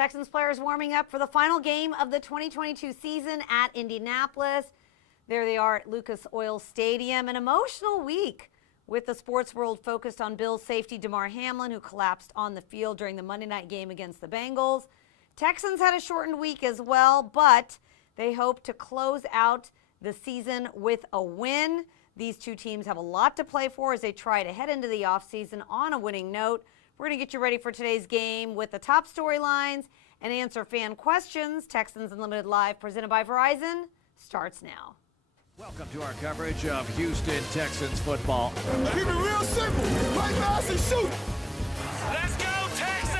Texans players warming up for the final game of the 2022 season at Indianapolis. There they are at Lucas Oil Stadium. An emotional week with the sports world focused on Bills safety Damar Hamlin, who collapsed on the field during the Monday night game against the Bengals. Texans had a shortened week as well, but they hope to close out the season with a win. These two teams have a lot to play for as they try to head into the offseason on a winning note. We're going to get you ready for today's game with the top storylines and answer fan questions. Texans Unlimited Live, presented by Verizon, starts now. Welcome to our coverage of Houston Texans football. Keep it real simple. Play fast and shoot. Let's go, Texans!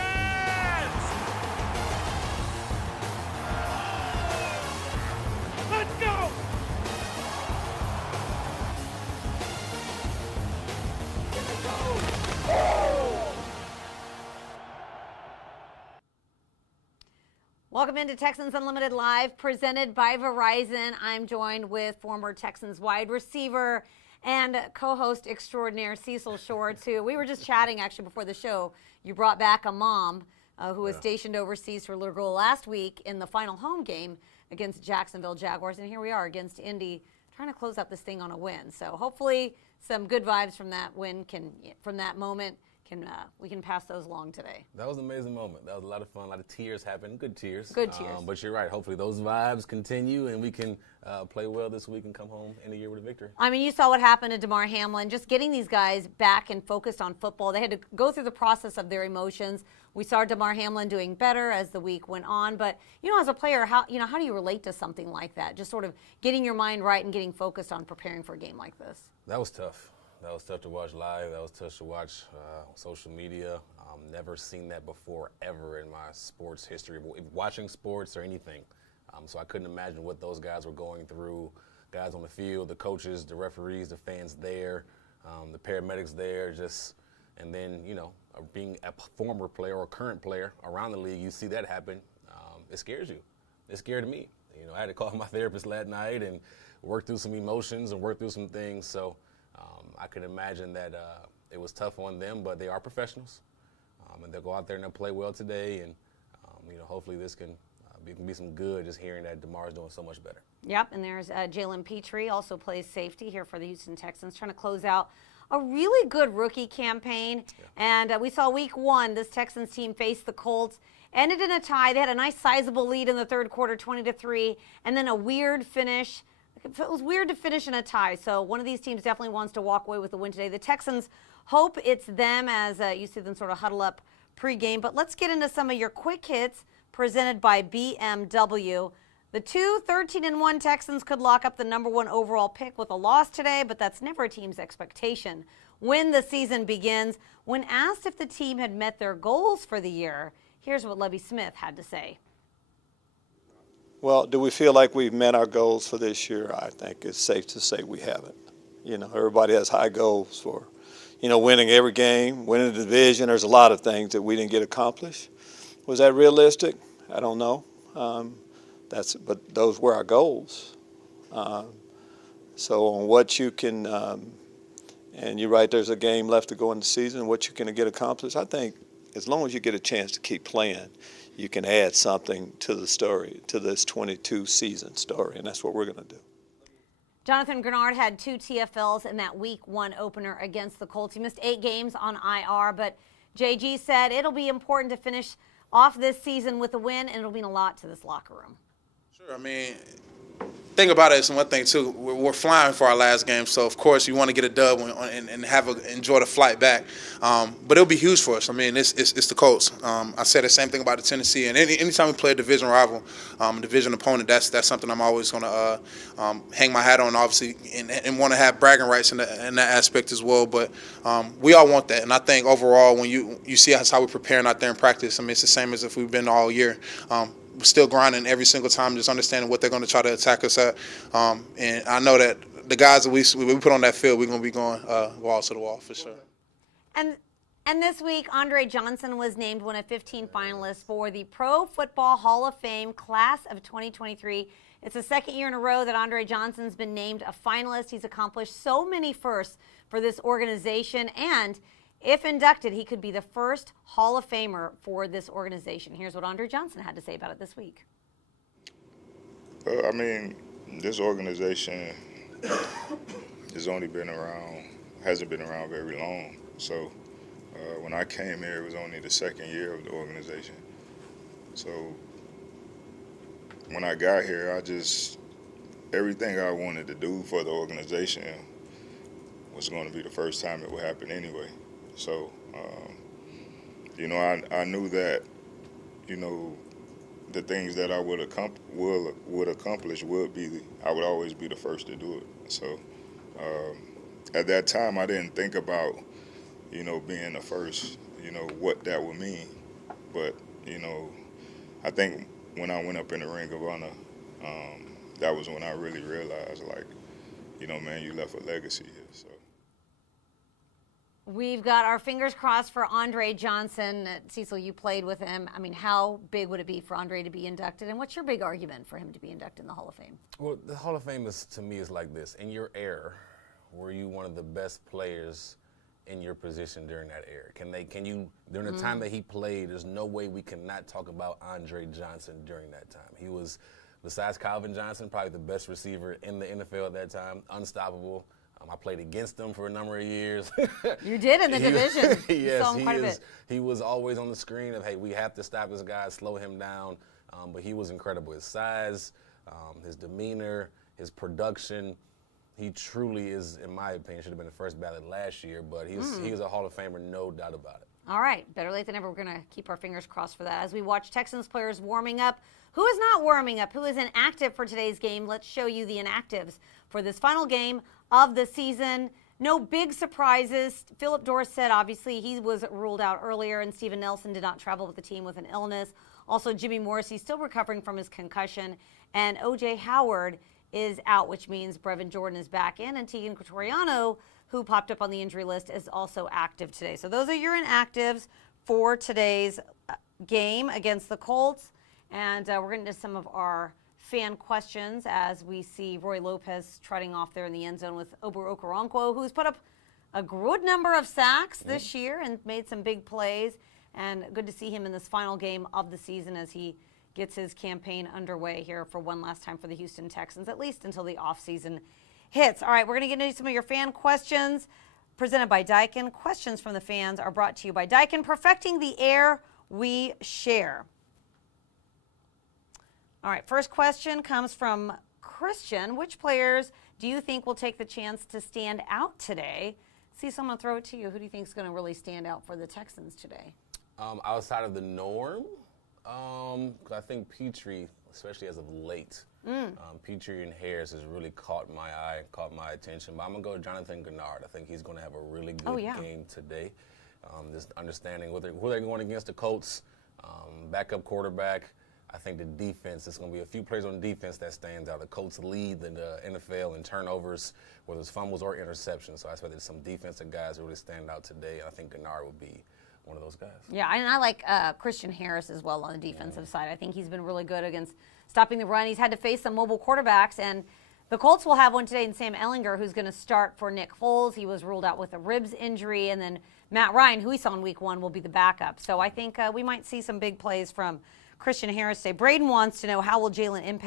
Let's go! Welcome into Texans Unlimited Live, presented by Verizon. I'm joined with former Texans wide receiver and co-host extraordinaire Cecil Shorts, who we were just chatting actually before the show. You brought back a mom who was stationed overseas for a little girl last week in the final home game against Jacksonville Jaguars, and here we are against Indy, trying to close out this thing on a win. So hopefully some good vibes from that win from that moment. We can pass those along today. That was an amazing moment. That was a lot of fun. A lot of tears happened. Good tears. Good tears. But you're right. Hopefully those vibes continue and we can play well this week and come home in a year with a victory. I mean, you saw what happened to Damar Hamlin. Just getting these guys back and focused on football. They had to go through the process of their emotions. We saw Damar Hamlin doing better as the week went on. But, as a player, how do you relate to something like that? Just sort of getting your mind right and getting focused on preparing for a game like this. That was tough. That was tough to watch live. That was tough to watch social media. Never seen that before ever in my sports history, watching sports or anything. So I couldn't imagine what those guys were going through. Guys on the field, the coaches, the referees, the fans there, the paramedics there, and then, being a former player or a current player around the league, you see that happen. It scares you. It scared me. I had to call my therapist last night and work through some emotions and work through some things. So I can imagine that it was tough on them, but they are professionals, and they'll go out there and they'll play well today. And hopefully this can be some good. Just hearing that Damar's doing so much better. Yep, and there's Jalen Petrie, also plays safety here for the Houston Texans, trying to close out a really good rookie campaign. Yeah. And we saw week one, this Texans team faced the Colts. Ended in a tie. They had a nice sizable lead in the third quarter, 20-3, and then a weird finish. It was weird to finish in a tie, so one of these teams definitely wants to walk away with the win today. The Texans hope it's them as you see them sort of huddle up pregame. But let's get into some of your quick hits presented by BMW. The two 13-1 Texans could lock up the #1 overall pick with a loss today, but that's never a team's expectation when the season begins. When asked if the team had met their goals for the year, here's what Lovie Smith had to say. Well, do we feel like we've met our goals for this year? I think it's safe to say we haven't. Everybody has high goals for, winning every game, winning the division. There's a lot of things that we didn't get accomplished. Was that realistic? I don't know. But those were our goals. So on what you can, and you're right, there's a game left to go in the season, what you can get accomplished, I think as long as you get a chance to keep playing, you can add something to the story, to this 22 season story, and that's what we're going to do. Jonathan Grenard had 2 TFLs in that week 1 opener against the Colts. He missed 8 games on IR, but JG said it'll be important to finish off this season with a win, and it'll mean a lot to this locker room. Sure, think about it, it's one thing too. We're flying for our last game, so of course you want to get a dub and enjoy the flight back. But it'll be huge for us. It's the Colts. I said the same thing about the Tennessee, and anytime we play a division rival, division opponent, that's something I'm always going to hang my hat on, obviously, and want to have bragging rights in that aspect as well. But we all want that, and I think overall when you see how we're preparing out there in practice, it's the same as if we've been all year. We're still grinding every single time, just understanding what they're going to try to attack us at. And I know that the guys that we put on that field, we're going to be going wall to the wall for sure. And this week, Andre Johnson was named one of 15 finalists for the Pro Football Hall of Fame class of 2023. It's the second year in a row that Andre Johnson's been named a finalist. He's accomplished so many firsts for this organization, and If inducted, he could be the first Hall of Famer for this organization. Here's what Andre Johnson had to say about it this week. I mean, this organization has only been around, hasn't been around very long. So when I came here, it was only the second year of the organization. So when I got here, everything I wanted to do for the organization was going to be the first time it would happen anyway. So, I knew that, the things that I would accomplish I would always be the first to do it. So at that time, I didn't think about, being the first, what that would mean. But, I think when I went up in the Ring of Honor, that was when I really realized, like, man, you left a legacy here. So. We've got our fingers crossed for Andre Johnson. Cecil, you played with him. I mean, how big would it be for Andre to be inducted? And what's your big argument for him to be inducted in the Hall of Fame? Well, the Hall of Fame to me is like this. In your era, were you one of the best players in your position during that era? Can you during the time that he played, there's no way we cannot talk about Andre Johnson during that time. He was, besides Calvin Johnson, probably the best receiver in the NFL at that time, unstoppable. I played against him for a number of years. You did in the division. Yes, saw him quite a bit. He was always on the screen of, hey, we have to stop this guy, slow him down. But he was incredible. His size, his demeanor, his production. He truly is, in my opinion, should have been the first ballot last year, but he was a Hall of Famer, no doubt about it. All right, better late than never. We're going to keep our fingers crossed for that. As we watch Texans players warming up, who is not warming up? Who is inactive for today's game? Let's show you the inactives for this final game of the season. No big surprises. Philip Dorsett, obviously, he was ruled out earlier, and Steven Nelson did not travel with the team with an illness. Also, Jimmy Morrissey still recovering from his concussion, and O.J. Howard is out, which means Brevin Jordan is back in, and Tegan Quatoriano, who popped up on the injury list, is also active today. So those are your inactives for today's game against the Colts. And we're getting to some of our fan questions as we see Roy Lopez trotting off there in the end zone with Obo Okoronkwo, who's put up a good number of sacks this year and made some big plays. And good to see him in this final game of the season as he gets his campaign underway here for one last time for the Houston Texans, at least until the offseason hits. All right, we're going to get into some of your fan questions presented by Daikin. Questions from the fans are brought to you by Daikin, perfecting the air we share. All right, first question comes from Christian. Which players do you think will take the chance to stand out today? Cecil, I'm going to throw it to you. Who do you think is going to really stand out for the Texans today? Outside of the norm, I think Petrie, especially as of late, Petrie and Harris has really caught my eye, caught my attention. But I'm going to go with Jonathan Gennard. I think he's going to have a really good game today. Just understanding who they're going against the Colts, backup quarterback. I think the defense, there's going to be a few players on defense that stands out. The Colts lead the NFL in turnovers, whether it's fumbles or interceptions. So I expect there's some defensive guys who really stand out today. I think Gennard will be one of those guys. Yeah, and I like Christian Harris as well on the defensive side. I think he's been really good against stopping the run. He's had to face some mobile quarterbacks, and the Colts will have one today in Sam Ehlinger, who's going to start for Nick Foles. He was ruled out with a ribs injury, and then Matt Ryan, who we saw in Week 1, will be the backup. So I think we might see some big plays from Christian Harris today. Braden wants to know, how will Jalen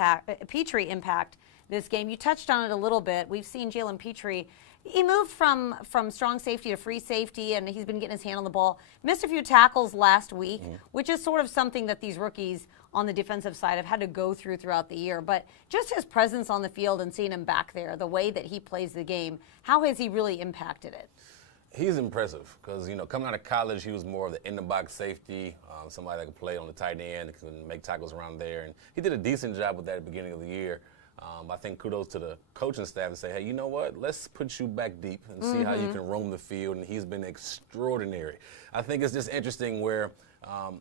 Petrie impact this game? You touched on it a little bit. We've seen Jalen Petrie. He moved from strong safety to free safety, and he's been getting his hand on the ball. Missed a few tackles last week, which is sort of something that these rookies on the defensive side have had to go throughout the year. But just his presence on the field and seeing him back there, the way that he plays the game, how has he really impacted it? He's impressive because, coming out of college, he was more of the in-the-box safety, somebody that could play on the tight end, can make tackles around there. And he did a decent job with that at the beginning of the year. I think kudos to the coaching staff to say, hey, you know what? Let's put you back deep and see how you can roam the field. And he's been extraordinary. I think it's just interesting where a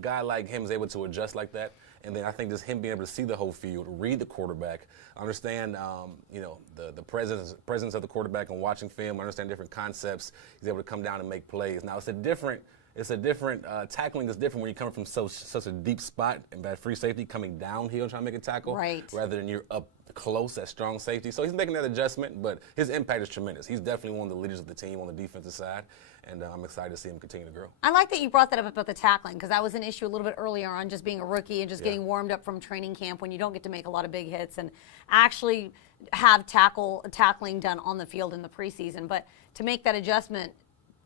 guy like him is able to adjust like that. And then I think just him being able to see the whole field, read the quarterback, understand, the presence of the quarterback and watching film, understand different concepts. He's able to come down and make plays. Now, it's a different It's a different tackling is different when you come from such a deep spot and that free safety coming downhill trying to make a tackle, Right. rather than you're up close at strong safety. So he's making that adjustment, but his impact is tremendous. He's definitely one of the leaders of the team on the defensive side, and I'm excited to see him continue to grow. I like that you brought that up about the tackling, because that was an issue a little bit earlier on, just being a rookie and just getting warmed up from training camp when you don't get to make a lot of big hits and actually have tackling done on the field in the preseason. But to make that adjustment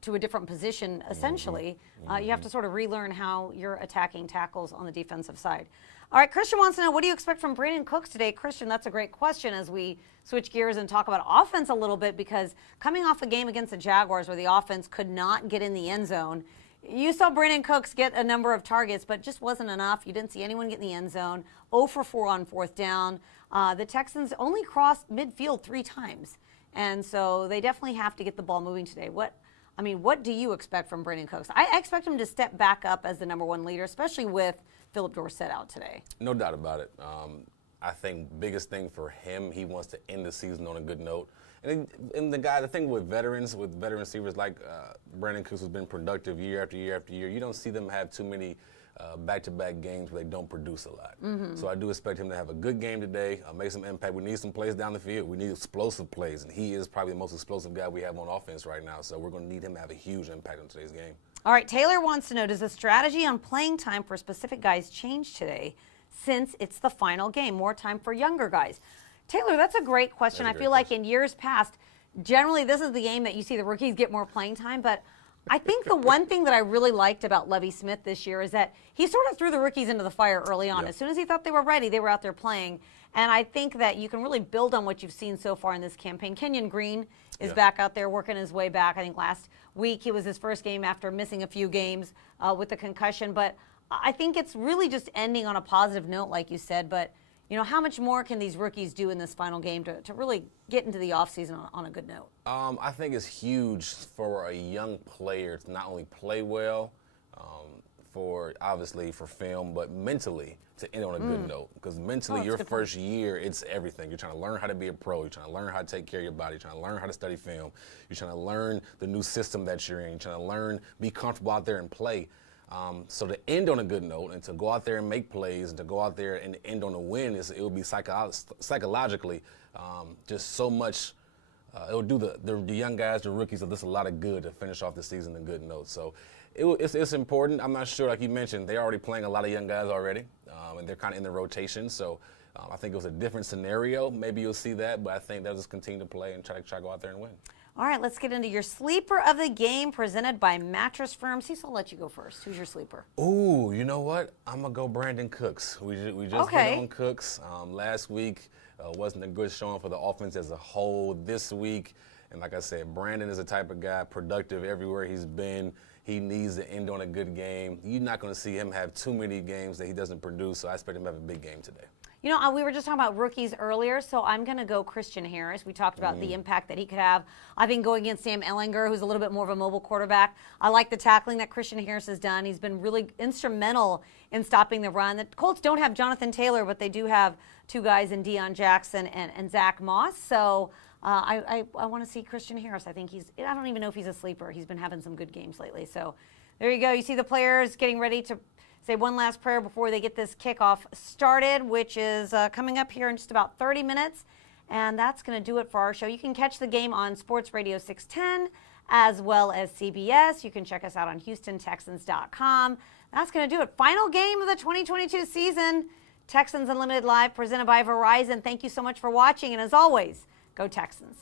to a different position, essentially, you have to sort of relearn how you're attacking tackles on the defensive side. All right, Christian wants to know, what do you expect from Brandon Cooks today? Christian, that's a great question as we switch gears and talk about offense a little bit, because coming off a game against the Jaguars where the offense could not get in the end zone, you saw Brandon Cooks get a number of targets, but just wasn't enough. You didn't see anyone get in the end zone. 0 for 4 on fourth down. The Texans only crossed midfield 3 times, and so they definitely have to get the ball moving today. What do you expect from Brandon Cooks? I expect him to step back up as the #1 leader, especially with Philip Dorsett out today. No doubt about it. I think biggest thing for him, he wants to end the season on a good note. And the thing with veteran receivers like Brandon Cooks has been productive year after year after year. You don't see them have too many back-to-back games where they don't produce a lot. So I do expect him to have a good game today, make some impact. We need some plays down the field. We need explosive plays, and he is probably the most explosive guy we have on offense right now. So we're going to need him to have a huge impact on today's game. All right, Taylor wants to know, does the strategy on playing time for specific guys change today since it's the final game? More time for younger guys. Taylor, that's a great question. I feel like in years past, generally this is the game that you see the rookies get more playing time, but I think the one thing that I really liked about Lovie Smith this year is that he sort of threw the rookies into the fire early on. Yeah. As soon as he thought they were ready, they were out there playing. And I think that you can really build on what you've seen so far in this campaign. Kenyon Green is back out there working his way back. I think last week it was his first game after missing a few games with the concussion. But I think it's really just ending on a positive note, like you said. But, you know, how much more can these rookies do in this final game to really get into the offseason on a good note? I think it's huge for a young player to not only play well, obviously for film, but mentally to end on a good note. Because mentally, your first year, it's everything. You're trying to learn how to be a pro. You're trying to learn how to take care of your body. You're trying to learn how to study film. You're trying to learn the new system that you're in. You're trying to learn, be comfortable out there and play. So to end on a good note and to go out there and make plays and to go out there and end on a win, it will be psychologically just so much. It will do the young guys, the rookies, just a lot of good to finish off the season on a good note. So it's important. I'm not sure, like you mentioned, they're already playing a lot of young guys already, and they're kind of in the rotation. So I think it was a different scenario. Maybe you'll see that, but I think they'll just continue to play and try to go out there and win. All right, let's get into your sleeper of the game presented by Mattress Firm. Cecil, I'll let you go first. Who's your sleeper? Ooh, you know what? I'm going to go Brandon Cooks. We just hit on Cooks. Last week wasn't a good showing for the offense as a whole. This week, and like I said, Brandon is the type of guy, productive everywhere he's been. He needs to end on a good game. You're not going to see him have too many games that he doesn't produce, so I expect him to have a big game today. You know, we were just talking about rookies earlier, so I'm going to go Christian Harris. We talked about the impact that he could have. I think going against Sam Ehlinger, who's a little bit more of a mobile quarterback. I like the tackling that Christian Harris has done. He's been really instrumental in stopping the run. The Colts don't have Jonathan Taylor, but they do have 2 guys in Deion Jackson and Zach Moss. So I want to see Christian Harris. I think I don't even know if he's a sleeper. He's been having some good games lately. So there you go. You see the players getting ready to say one last prayer before they get this kickoff started, which is coming up here in just about 30 minutes. And that's going to do it for our show. You can catch the game on Sports Radio 610 as well as CBS. You can check us out on HoustonTexans.com. That's going to do it. Final game of the 2022 season. Texans Unlimited Live presented by Verizon. Thank you so much for watching. And as always, go Texans.